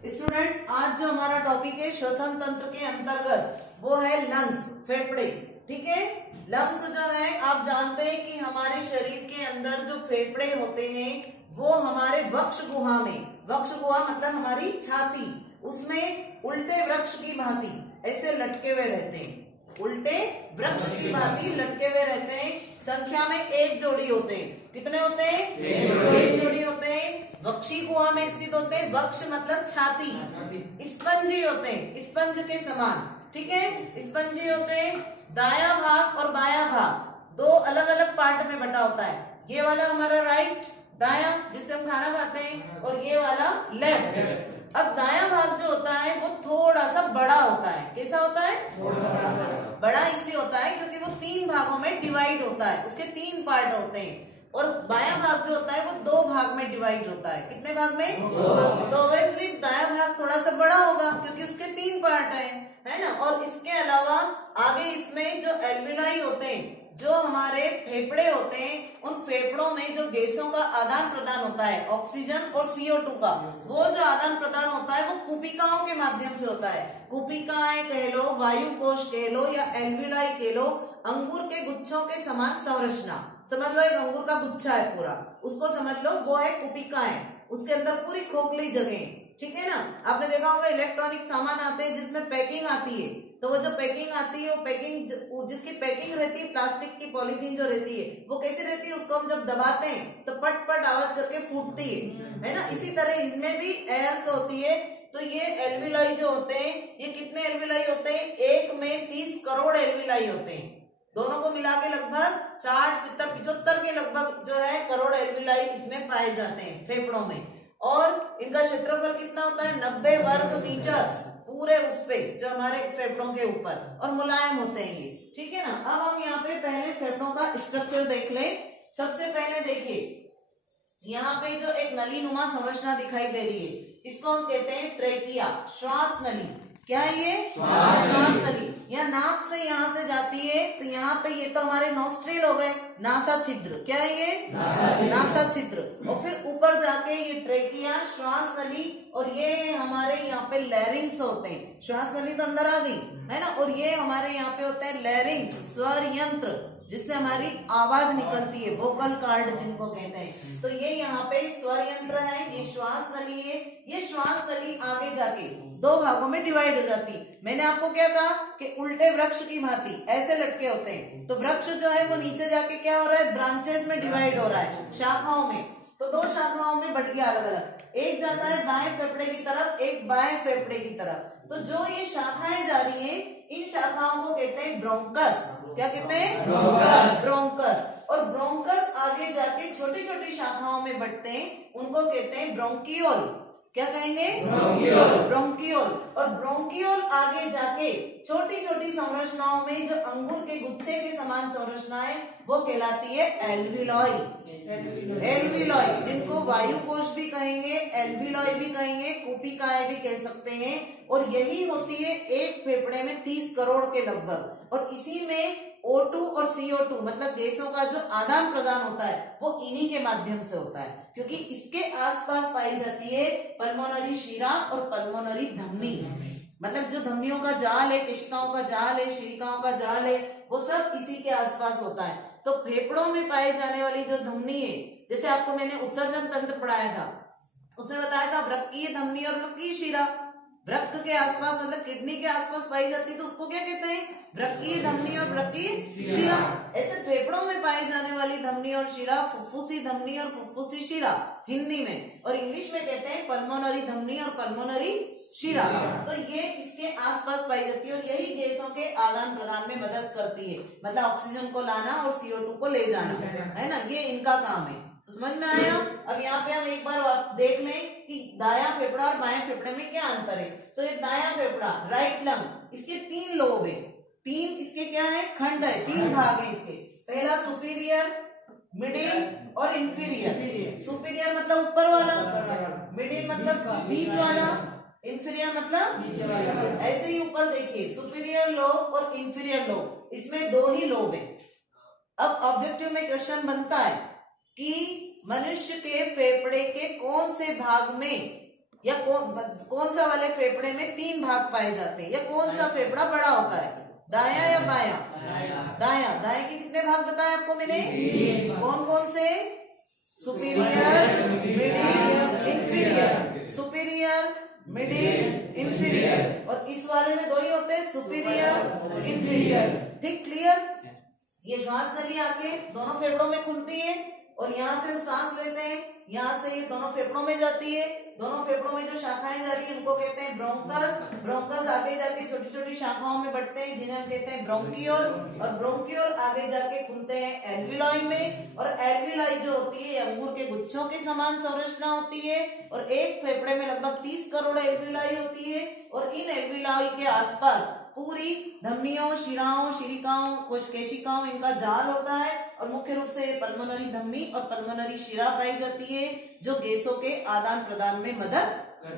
Students, आज जो हमारा टॉपिक है श्वसन तंत्र के अंतर्गत वो है लंग्स, फेफड़े। ठीक है, लंग्स जो है आप जानते हैं कि हमारे शरीर के अंदर जो फेफड़े होते हैं वो हमारे वक्ष गुहा में, वक्ष गुहा मतलब हमारी छाती, उसमें उल्टे वृक्ष की भांति ऐसे लटके हुए रहते हैं, उल्टे वृक्ष की भांति लटके हुए रहते हैं। संख्या में एक जोड़ी होते हैं। कितने होते हैं? एक जोड़ी होते हैं। वक्षी गुहा में स्थित होते हैं। वक्ष मतलब छाती। स्पंजी होते हैं, स्पंज के समान। ठीक है, स्पंजी होते हैं। दायां भाग और बायां भाग दो अलग अलग पार्ट में बटा होता है। ये वाला हमारा राइट, दायां जिससे हम खाना खाते हैं, और ये वाला लेफ्ट। अब दायां भाग जो होता है वो थोड़ा सा बड़ा होता है। कैसा होता है? बड़ा इसलिए होता है क्योंकि वो तीन भागों में डिवाइड होता है, उसके तीन पार्ट होते हैं। और बायां भाग जो होता है वो दो भाग में डिवाइड होता है। कितने भाग में? तो ऑब्वियसली दायां भाग थोड़ा सा बड़ा होगा क्योंकि उसके तीन पार्ट है ना। और इसके अलावा आगे इसमें जो एल्विलाई होते हैं, जो हमारे फेफड़े होते हैं, उन फेफड़ों में जो गैसों का आदान प्रदान होता है, ऑक्सीजन और CO2 का, वो जो आदान प्रदान होता है वो कुपिकाओं के माध्यम से होता है। कुपिकाएं कह लो, वायु कोश कह लो, या एल्विलाई कह लो। अंगूर के गुच्छों के समान संरचना, समझ लो एक अंगूर का गुच्छा है पूरा, उसको समझ लो वो है कुपिकाएं। उसके अंदर पूरी खोखली जगह, ठीक है ना। आपने देखा होगा इलेक्ट्रॉनिक सामान आते हैं जिसमें पैकिंग आती है, तो वो जो पैकिंग आती है वो पैकिंग, जिसकी पैकिंग रहती है प्लास्टिक की पॉलीथीन जो रहती है, वो कैसी रहती है, उसको हम जब दबाते हैं तो पट पट आवाज करके फूटती है ना। इसी तरह इनमें भी एयर से होती है। तो ये एल्विलाई जो होते हैं, ये कितने एल्विलाई होते हैं? एक में 30 करोड़ एल्विलाई होते हैं। दोनों को मिला के लगभग 60, 70, 75 के लगभग जो है करोड़ एल्विलाई इसमें पाए जाते हैं फेफड़ों में। और इनका क्षेत्रफल कितना होता है? 90 वर्ग मीटर पूरे उस पे जो हमारे फेफड़ों के ऊपर, और मुलायम होते हैं ये। ठीक है ना। अब हम यहाँ पे पहले फेफड़ों का स्ट्रक्चर देख ले। सबसे पहले देखिए यहाँ पे जो एक नलीनुमा संरचना दिखाई दे रही है, इसको हम कहते हैं ट्रेकिया, श्वास नली। क्या है ये? श्वास नली। या नाक से यहाँ से जाती है, तो यहाँ पे ये तो हमारे नोस्ट्रिल हो गए, नासा छिद्र। क्या है ये? नासा छिद्र। और फिर ऊपर जाके ये ट्रेकिया, श्वास नली, और ये हमारे यहाँ पे लैरिंग्स होते हैं। श्वास नली तो अंदर आ गई है ना। और ये हमारे यहाँ पे होते हैं लैरिंग्स, स्वर यंत्र, जिससे हमारी आवाज निकलती है, वोकल कार्ड जिनको कहते हैं। तो ये यहाँ पे स्वर यंत्र है, ये श्वास नली है। ये श्वास नली आगे जाके दो भागों में डिवाइड हो जाती। मैंने आपको क्या कहा कि उल्टे वृक्ष की भांति ऐसे लटके होते हैं। तो वृक्ष जो है वो नीचे जाके क्या हो रहा है? ब्रांचेस में डिवाइड हो रहा है, शाखाओं में। तो दो शाखाओं में बट गया अलग अलग। एक जाता है दाएं फेफड़े की तरफ, एक बाएं फेफड़े की तरफ। तो जो ये शाखाएं जा रही है, इन शाखाओं को कहते हैं ब्रोंकस। क्या कहते हैं? ब्रोंकस। और ब्रोंकस आगे जाके छोटी छोटी शाखाओं में बढ़ते हैं, उनको कहते हैं ब्रोंकियोल। क्या कहेंगे? ब्रोंकियोल। और ब्रोंकियोल आगे जाके छोटी छोटी संरचनाओं में जो अंगूर के गुच्छे के समान संरचनाएं, वो कहलाती है एल्विलॉय। एल्विलॉय, जिनको वायु कोश भी कहेंगे, एल्विलॉय भी कहेंगे, कुपिकाएं भी कह सकते हैं। और यही होती है एक फेफड़े में 30 करोड़ के लगभग। और इसी में O2 और CO2 मतलब गैसों का जो आदान प्रदान होता है वो इन्हीं के माध्यम से होता है, क्योंकि इसके आसपास पाई जाती है पल्मोनरी शिरा और पल्मोनरी धमनी। मतलब जो धमनियों का जाल है, केशिकाओं का जाल है, शिरिकाओं का जाल है, वो सब इसी के आसपास होता है। तो फेफड़ों में पाई जाने वाली जो धमनी है, जैसे आपको मैंने उत्सर्जन तंत्र पढ़ाया था, उसमें बताया था वृक्कीय धमनी और वृक्कीय शिरा। वृक्क के आसपास मतलब किडनी के आसपास पाई जाती है, तो उसको क्या कहते हैं? वृक्कीय धमनी और वृक्कीय शिरा। ऐसे फेफड़ों में पाई जाने वाली धमनी और शिरा फुफ्फुसी धमनी और फुफ्फुसी शिरा हिंदी में, और इंग्लिश में कहते हैं पल्मोनरी धमनी और पल्मोनरी शिरा। तो ये इसके आसपास पाई जाती है और यही गैसों के आदान प्रदान में मदद करती है, मतलब ऑक्सीजन को लाना और CO2 को ले जाना, है ना। ये इनका काम है। तो समझ में आया? अब यहाँ पे हम एक बार देख लें कि दायां फेफड़ा और बायां फेफड़े में क्या अंतर है। तो ये दायां फेफड़ा, राइट लंग, इसके 3 लोब है, 3 इसके क्या है? खंड है, 3 भाग है इसके। पहला सुपीरियर, मिडिल और इंफीरियर। सुपीरियर मतलब ऊपर वाला, मिडिल मतलब बीच वाला, इंफीरियर मतलब ऐसे ही ऊपर देखिए, सुपीरियर लोब और इंफीरियर लोब, इसमें 2 ही लोब है। अब ऑब्जेक्टिव में क्वेश्चन बनता है कि मनुष्य के फेफड़े के कौन से भाग में या कौन सा वाले फेफड़े में 3 भाग पाए जाते हैं, या कौन सा फेफड़ा बड़ा होता है, दाया या बाया? दाया। दाया के कितने भाग बताए आपको मैंने? कौन कौन से? Superior, middle, inferior. Superior, middle, inferior. और इस वाले में 2 ही होते हैं, सुपीरियर, इंफीरियर। ठीक, क्लियर? ये श्वास नली आके दोनों फेफड़ों में खुलती है और यहाँ से हम सांस लेते हैं, यहाँ से ये दोनों फेफड़ों में जाती है। दोनों फेफड़ों में जो शाखाएं जा रही है उनको कहते हैं ब्रोंकस। ब्रोंकस आगे जाके छोटी छोटी शाखाओं में बढ़ते हैं जिन्हें हम कहते हैं ब्रोंकियोल। और ब्रोंकियोल आगे जाके खुलते हैं एल्वियोलाई में। और एल्वियोलाई जो होती है अंगूर के गुच्छों के समान संरचना होती है। और एक फेफड़े में लगभग 30 करोड़ एल्वियोलाई होती है। और इन एल्वियोलाई के आसपास पूरी धमनियों, शिराओं, शिरिकाओं, कोशिकाओं इनका जाल होता है। और मुख्य रूप से पल्मोनरी धमनी और पल्मोनरी शिरा पाई जाती है जो गैसों के आदान प्रदान में मदद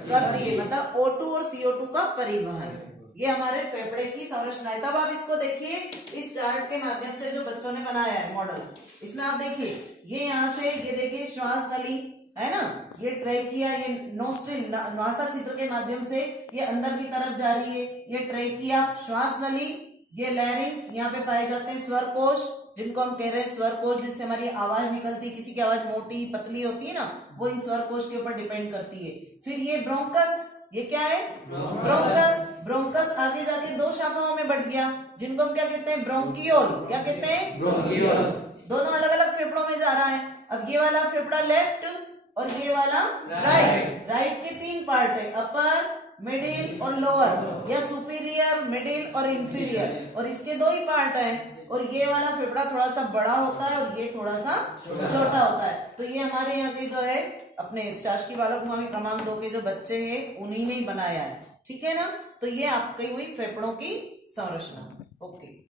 करती है, मतलब O2 और CO2 का परिवहन। ये हमारे फेफड़े की संरचना है। तब आप इसको देखिए इस चार्ट के माध्यम से जो बच्चों ने बनाया है मॉडल, इसमें आप देखिए ये यहाँ से ये देखिए श्वास नली है ना, ये ट्रेकिया, ये नोस्ट्रिल नासा छिद्र के माध्यम से ये अंदर की तरफ जा रही है। ये ट्रेकिया, श्वास नली, ये लैरिंक्स, यहाँ पे पाए जाते हैं स्वर कोश जिनको हम कह रहे हैं स्वर कोश, जिससे हमारी आवाज निकलती है। किसी की आवाज मोटी पतली होती है ना, वो इन स्वर कोश के ऊपर डिपेंड करती है। फिर ये ब्रोंकस, ये क्या है? ब्रोंकस। ब्रोंकस आगे जाके 2 शाखाओं में बढ़ गया जिनको हम क्या कहते हैं? ब्रोंकियोल। क्या कहते हैं? ब्रोंकियोल। दोनों अलग अलग फेफड़ों में जा रहा है। अब ये वाला फेफड़ा लेफ्ट और ये वाला राइट। राइट के 3 पार्ट है, अपर, मिडिल और लोअर, या सुपीरियर, मिडिल और इंफीरियर। और इसके 2 ही पार्ट हैं। और ये वाला फेफड़ा थोड़ा सा बड़ा होता है और ये थोड़ा सा छोटा होता है। तो ये हमारे यहाँ के जो है अपने शासकीय बालक कुमावी क्रमांक 2 के जो बच्चे हैं उन्हीं ने ही बनाया है। ठीक है ना? तो ये आपकी हुई फेफड़ों की संरचना। ओके।